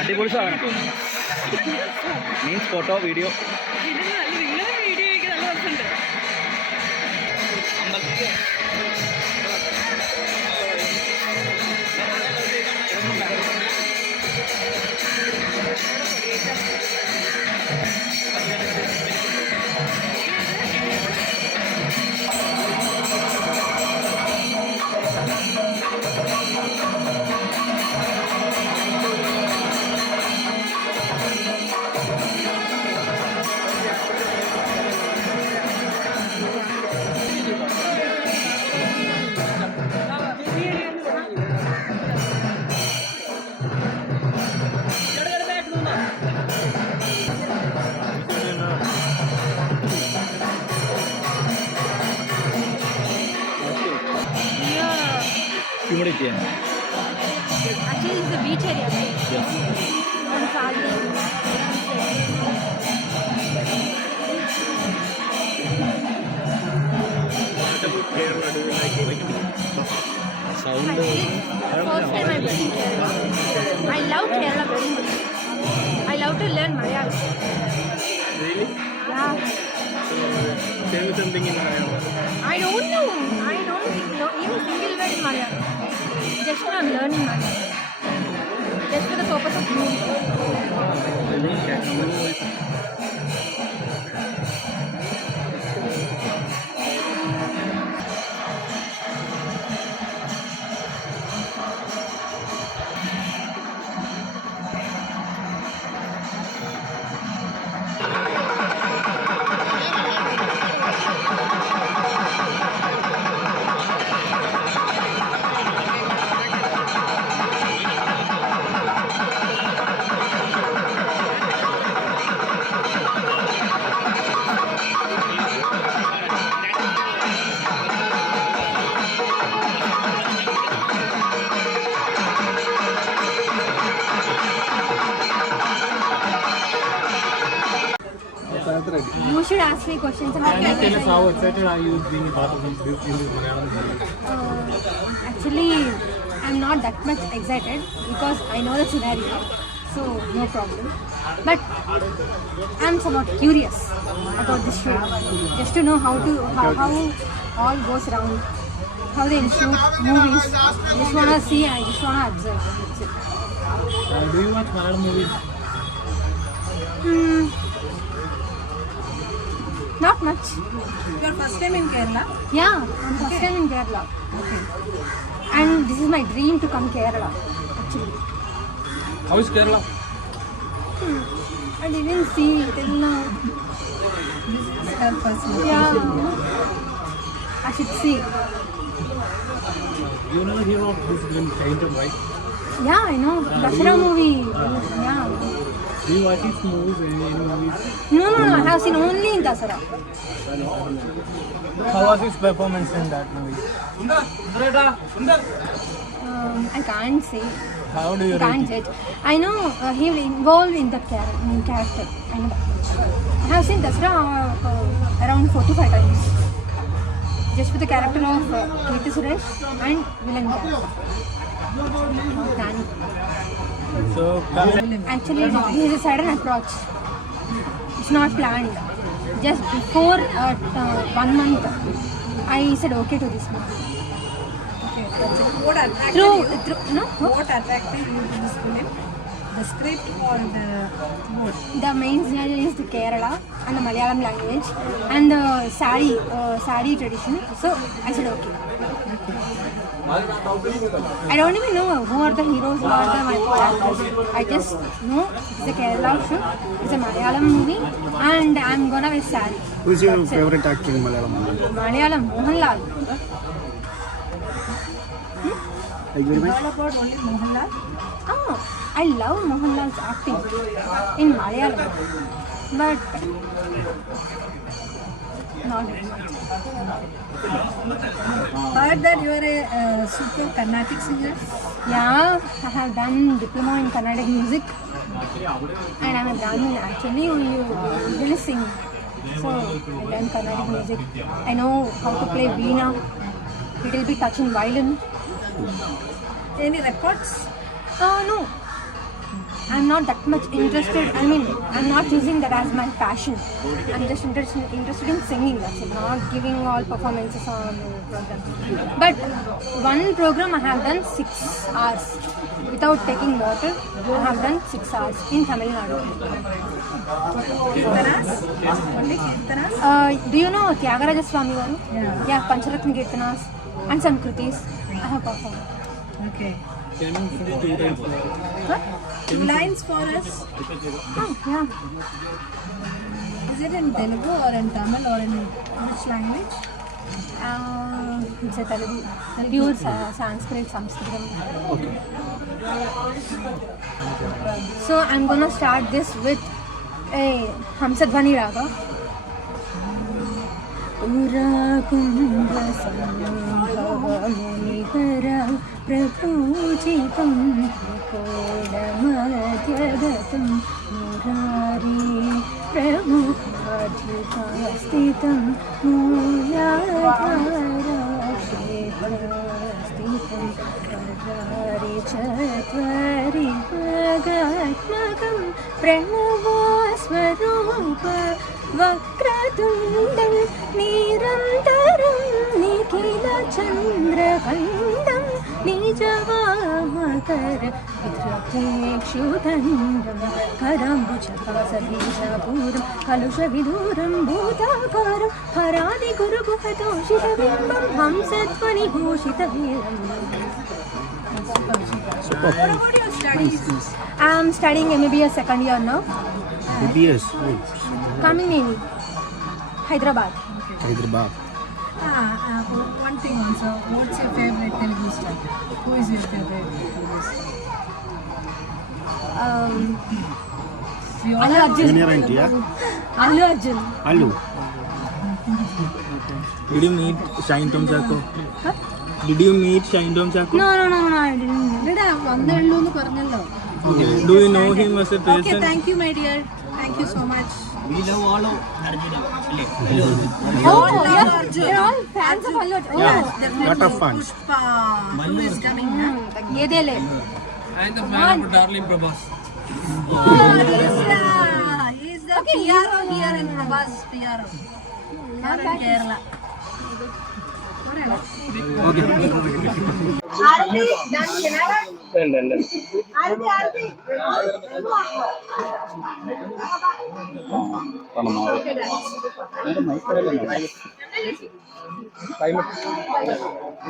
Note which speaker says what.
Speaker 1: അടിപൊളി സാധനം means photo video humidity.
Speaker 2: Actually, it's a beach area, right?
Speaker 1: Yes.
Speaker 2: On Saldi.
Speaker 1: Sound.
Speaker 2: First time I've been in Kerala. I love Kerala very much. I love to learn Malayalam.
Speaker 1: Really?
Speaker 2: Yeah.
Speaker 1: Tell me something in Malayalam.
Speaker 2: I don't know. I don't know even single word in Malayalam. Just now I'm learning Malayalam. Just for the purpose of movie. You should ask me questions.
Speaker 3: Can you tell us how excited are you being part of this Malayalam movie?
Speaker 2: Actually, I'm not that much excited because I know the scenario, so no problem. But I'm somewhat curious about this show, just to know how all goes around, how they shoot movies. I just wanna see. I just wanna observe. That's it.
Speaker 3: Do you watch Malayalam movies?
Speaker 2: Not much.
Speaker 4: Your first time in Kerala?
Speaker 2: Yeah, I'm first time in Kerala.
Speaker 4: Okay.
Speaker 2: And this is my dream to come Kerala, actually.
Speaker 3: How is Kerala?
Speaker 2: I didn't see it till now.
Speaker 4: This is her first movie.
Speaker 2: Yeah, I should see.
Speaker 3: You know the hero of this film, Painted, right?
Speaker 2: Yeah, I know. Dasara movie. Yeah.
Speaker 3: Do you watch his movies? Any movies?
Speaker 2: No, I have seen only in Dasara.
Speaker 3: How was his performance in that movie?
Speaker 2: I can't say.
Speaker 3: How do you
Speaker 2: I
Speaker 3: rate
Speaker 2: can't
Speaker 3: it?
Speaker 2: judge. I know he will involve in that character. I know. I have seen Dasara around 4 to 5 times. Just for the character of Kirti Suresh and villain character. Nani.
Speaker 3: So,
Speaker 2: Actually, this is a sudden approach. It's not planned. Just before 1 month, I said okay to this movie.
Speaker 4: Okay. What attracted you?
Speaker 2: No?
Speaker 4: What attracted you to this film? The script or the what?
Speaker 2: The main scenario is the Kerala and the Malayalam language and the sari tradition. So I said okay. I don't even know who are the heroes, who are the actors. I just know it's a Kerala show, it's a Malayalam movie, and I'm gonna wear sari.
Speaker 5: Who is your favorite actor in Malayalam?
Speaker 2: Malayalam, Mohanlal.
Speaker 5: Thank you very much.
Speaker 4: All about only Mohanlal?
Speaker 2: Oh, I love Mohanlal's acting in Malayalam, but not very much.
Speaker 4: Heard that you are a super Carnatic singer.
Speaker 2: Yeah, I have done diploma in Carnatic music, and I'm a Brahmin. Actually, you usually sing, so I learn Carnatic music. I know how to play veena, little bit touching violin.
Speaker 4: Any records?
Speaker 2: No. I'm not that much interested. I mean, I'm not using that as my passion. I'm just interested in singing. That's it. Not giving all performances on programs. But one program I have done 6 hours without taking water. I have done 6 hours in Tamil Nadu.
Speaker 4: Kirtanas? Only Kirtanas?
Speaker 2: Do you know Tyagaraja Swami Varu?
Speaker 4: Yeah.
Speaker 2: Yeah, Pancharatna Kirtanas and some Kritis. I have performed.
Speaker 4: Okay.
Speaker 1: Can you sing 2 lines?
Speaker 2: Huh?
Speaker 4: 2 lines for us.
Speaker 2: Oh, yeah.
Speaker 4: Is it in Telugu or in Tamil or in which language?
Speaker 2: It's a Telugu. Pure Sanskrit, Sanskritam.
Speaker 5: Okay.
Speaker 2: So I'm gonna start this with a Hamsadvani Raga. Urakumbha Sambhava Munihara Prabhujitam Trikodamadyagatam Murari Prabhupadhyupastitam Muladharakshetrastitam Varari Chatvari Bhagatmakam Pranavasvarupa Vakratundam Nirantaram Nikila Chandrakandam Nijavamakara Vidrapekshutandam Karambuchapasabhijapuram Kalusha Viduram Bhutakaram Haradi Guru Guhatoshitabhimbam Hamsatvani Bhushitaviram.
Speaker 5: Super.
Speaker 4: What about your studies?
Speaker 2: I'm studying MBBS second year now.
Speaker 5: BBS.
Speaker 2: Coming in Hyderabad.
Speaker 5: Hyderabad.
Speaker 4: One thing also. What's your favorite Telugu star? Who is your favorite Telugu star?
Speaker 2: Allu Arjun.
Speaker 5: Junior NTR.
Speaker 2: Allu Arjun.
Speaker 5: Allu.
Speaker 1: Did you meet Shine Tom Chacko?
Speaker 2: Huh?
Speaker 1: Did you meet Shine Tom Chacko?
Speaker 2: No, I didn't.
Speaker 4: ഇവിടെ വന്നേള്ളൂ എന്ന് പറഞ്ഞല്ലോ.
Speaker 1: Okay. Do you know him as a
Speaker 4: Okay,
Speaker 1: person?
Speaker 4: thank you, my dear. Thank you so much.
Speaker 2: Oh,
Speaker 4: All
Speaker 2: yeah.
Speaker 4: Arjun.
Speaker 2: You're all fans of Allu Arjun. Oh,
Speaker 4: Yes, definitely.
Speaker 5: Lot of fans.
Speaker 4: Pushpa, who is coming now?
Speaker 2: Gedele.
Speaker 3: And the fan of Darling Prabhas.
Speaker 4: He's the PRO here in Prabhas PRO. Here in Kerala.
Speaker 5: Okay.
Speaker 1: Time.